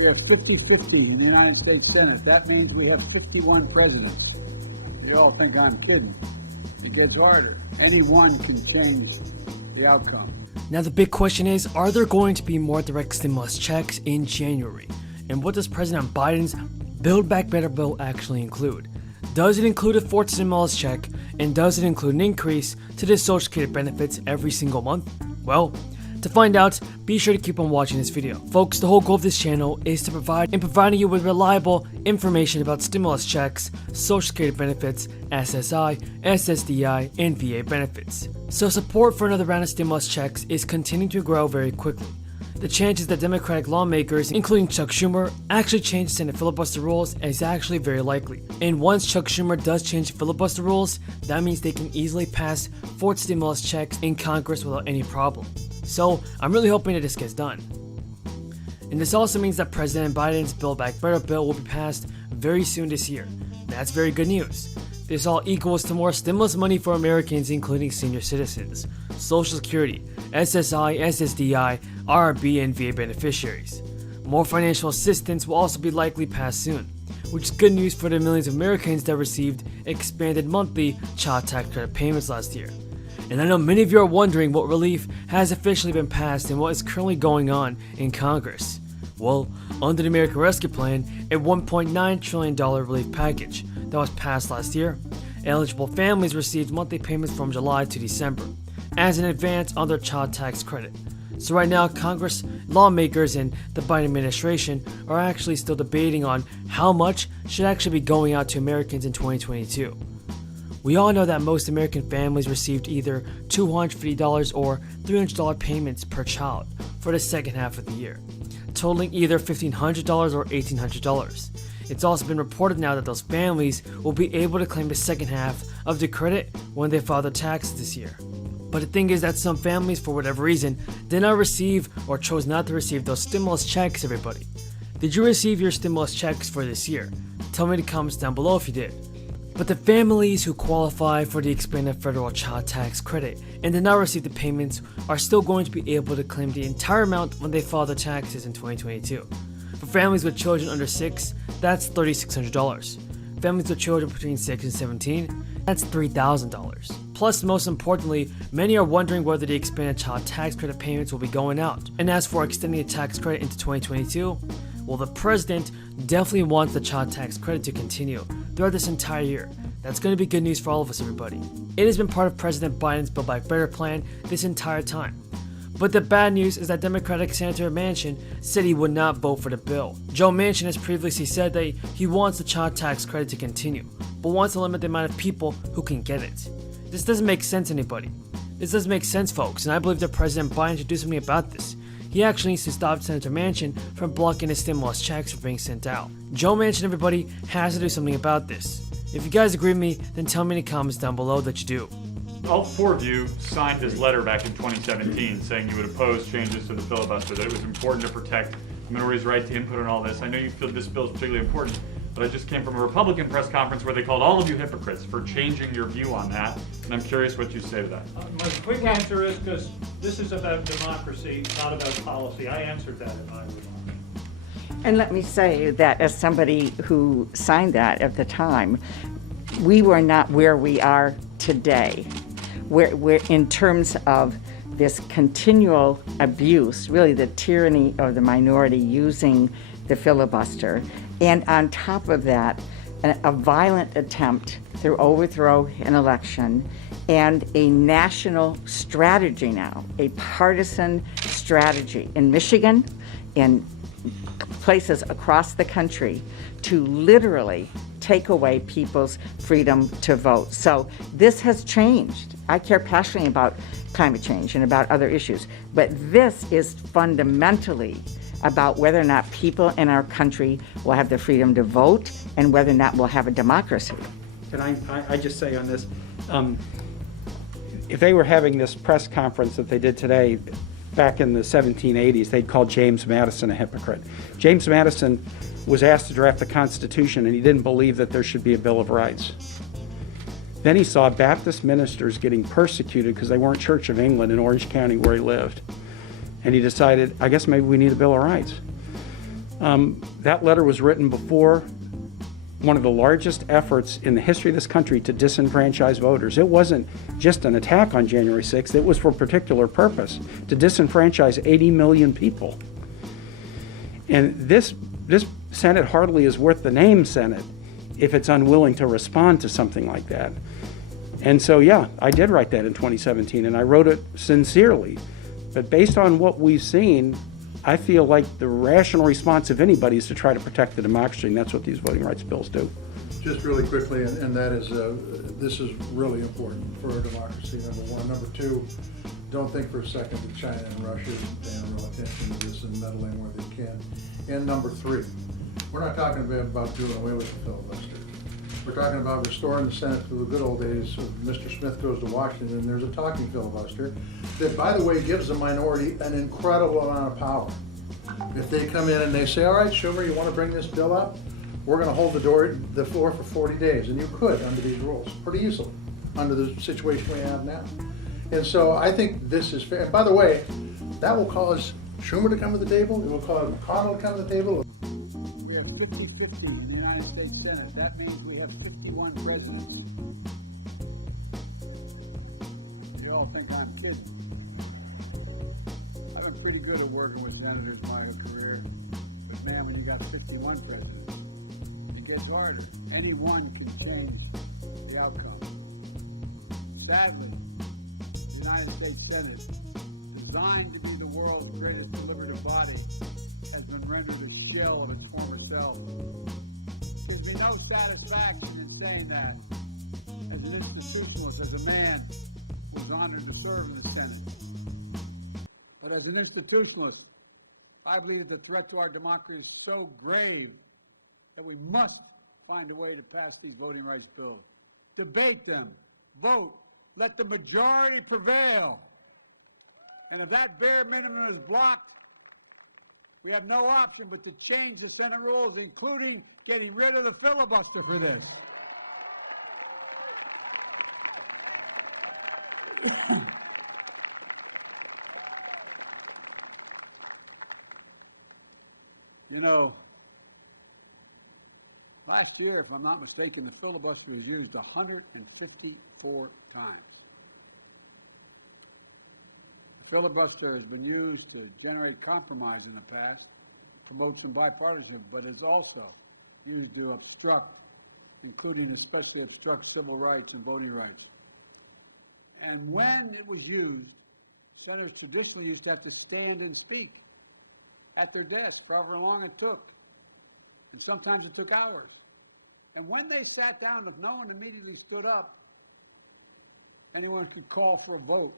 We have 50-50 in the United States Senate. That means we have 51 presidents. You all think I'm kidding. It gets harder. Any one can change the outcome. Now the big question is, are there going to be more direct stimulus checks in January? And what does President Biden's Build Back Better bill actually include? Does it include a fourth stimulus check? And does it include an increase to the Social Security benefits every single month? Well, to find out, be sure to keep on watching this video. Folks, the whole goal of this channel is to providing you with reliable information about stimulus checks, Social Security benefits, SSI, SSDI, and VA benefits. So support for another round of stimulus checks is continuing to grow very quickly. The chances that Democratic lawmakers, including Chuck Schumer, actually change Senate filibuster rules is actually very likely. And once Chuck Schumer does change the filibuster rules, that means they can easily pass fourth stimulus checks in Congress without any problem. So I'm really hoping that this gets done. And this also means that President Biden's Build Back Better bill will be passed very soon this year. That's very good news. This all equals to more stimulus money for Americans, including senior citizens, Social Security, SSI, SSDI, RRB, and VA beneficiaries. More financial assistance will also be likely passed soon, which is good news for the millions of Americans that received expanded monthly child tax credit payments last year. And I know many of you are wondering what relief has officially been passed and what is currently going on in Congress. Well, under the American Rescue Plan, a $1.9 trillion relief package that was passed last year, eligible families received monthly payments from July to December as an advance on their child tax credit. So right now, Congress, lawmakers, and the Biden administration are actually still debating on how much should actually be going out to Americans in 2022. We all know that most American families received either $250 or $300 payments per child for the second half of the year, totaling either $1,500 or $1,800. It's also been reported now that those families will be able to claim the second half of the credit when they file their taxes this year. But the thing is that some families, for whatever reason, did not receive or chose not to receive those stimulus checks, everybody. Did you receive your stimulus checks for this year? Tell me in the comments down below if you did. But the families who qualify for the expanded federal child tax credit and did not receive the payments are still going to be able to claim the entire amount when they file their taxes in 2022. For families with children under 6, that's $3,600. Families with children between 6 and 17, that's $3,000. Plus, most importantly, many are wondering whether the expanded child tax credit payments will be going out. And as for extending the tax credit into 2022, well, the president definitely wants the child tax credit to continue throughout this entire year. That's going to be good news for all of us, everybody. It has been part of President Biden's Build Back Better plan this entire time. But the bad news is that Democratic Senator Manchin said he would not vote for the bill. Joe Manchin has previously said that he wants the child tax credit to continue, but wants to limit the amount of people who can get it. This doesn't make sense to anybody. This doesn't make sense, folks, and I believe that President Biden should do something about this. He actually needs to stop Senator Manchin from blocking the stimulus checks from being sent out. Joe Manchin, everybody, has to do something about this. If you guys agree with me, then tell me in the comments down below that you do. All four of you signed this letter back in 2017 saying you would oppose changes to the filibuster, that it was important to protect minorities' right to input on all this. I know you feel this bill is particularly important, but I just came from a Republican press conference where they called all of you hypocrites for changing your view on that, and I'm curious what you say to that. My quick answer is because this is about democracy, not about policy. I answered that in my remarks. And let me say that as somebody who signed that at the time, we were not where we are today. We're in terms of this continual abuse, really the tyranny of the minority using the filibuster, and on top of that, a violent attempt to overthrow an election and a national strategy now, a partisan strategy in Michigan, in places across the country to literally take away people's freedom to vote. So this has changed. I care passionately about climate change and about other issues, but this is fundamentally about whether or not people in our country will have the freedom to vote and whether or not we'll have a democracy. Can I just say on this, if they were having this press conference that they did today, back in the 1780s, they'd call James Madison a hypocrite. James Madison was asked to draft the Constitution, and he didn't believe that there should be a Bill of Rights. Then he saw Baptist ministers getting persecuted because they weren't Church of England in Orange County where he lived. And he decided, I guess maybe we need a Bill of Rights. That letter was written before one of the largest efforts in the history of this country to disenfranchise voters. It wasn't just an attack on January 6th, it was for a particular purpose, to disenfranchise 80 million people. And this Senate hardly is worth the name Senate if it's unwilling to respond to something like that. And so, yeah, I did write that in 2017, and I wrote it sincerely. But based on what we've seen, I feel like the rational response of anybody is to try to protect the democracy, and that's what these voting rights bills do. Just really quickly, and that is, this is really important for our democracy, number one. Number two, don't think for a second that China and Russia are paying real attention to this and meddling where they can. And number three, we're not talking about doing away with the filibuster. We're talking about restoring the Senate to the good old days of Mr. Smith goes to Washington and there's a talking filibuster that, by the way, gives the minority an incredible amount of power. If they come in and they say, all right, Schumer, you want to bring this bill up? We're going to hold the floor for 40 days. And you could under these rules pretty easily under the situation we have now. And so I think this is fair. And by the way, that will cause Schumer to come to the table. It will cause McConnell to come to the table. We have 50-50 in the United States Senate. That means we have 51 presidents. You all think I'm kidding. I've been pretty good at working with senators in my career. But man, when you got 51 presidents, it gets harder. Any one can change the outcome. Sadly, the United States Senate, designed to be the world's greatest deliberative body, has been rendered a shell of its former self. Gives me no satisfaction in saying that. As an institutionalist, as a man who's honored to serve in the Senate. But as an institutionalist, I believe the threat to our democracy is so grave that we must find a way to pass these voting rights bills. Debate them, vote, let the majority prevail. And if that bare minimum is blocked, we have no option but to change the Senate rules, including getting rid of the filibuster for this. You know, last year, if I'm not mistaken, the filibuster was used 154 times. The filibuster has been used to generate compromise in the past, promote some bipartisanship, but it's also used to obstruct, including especially obstruct civil rights and voting rights. And when it was used, senators traditionally used to have to stand and speak at their desk for however long it took. And sometimes it took hours. And when they sat down, if no one immediately stood up, anyone could call for a vote.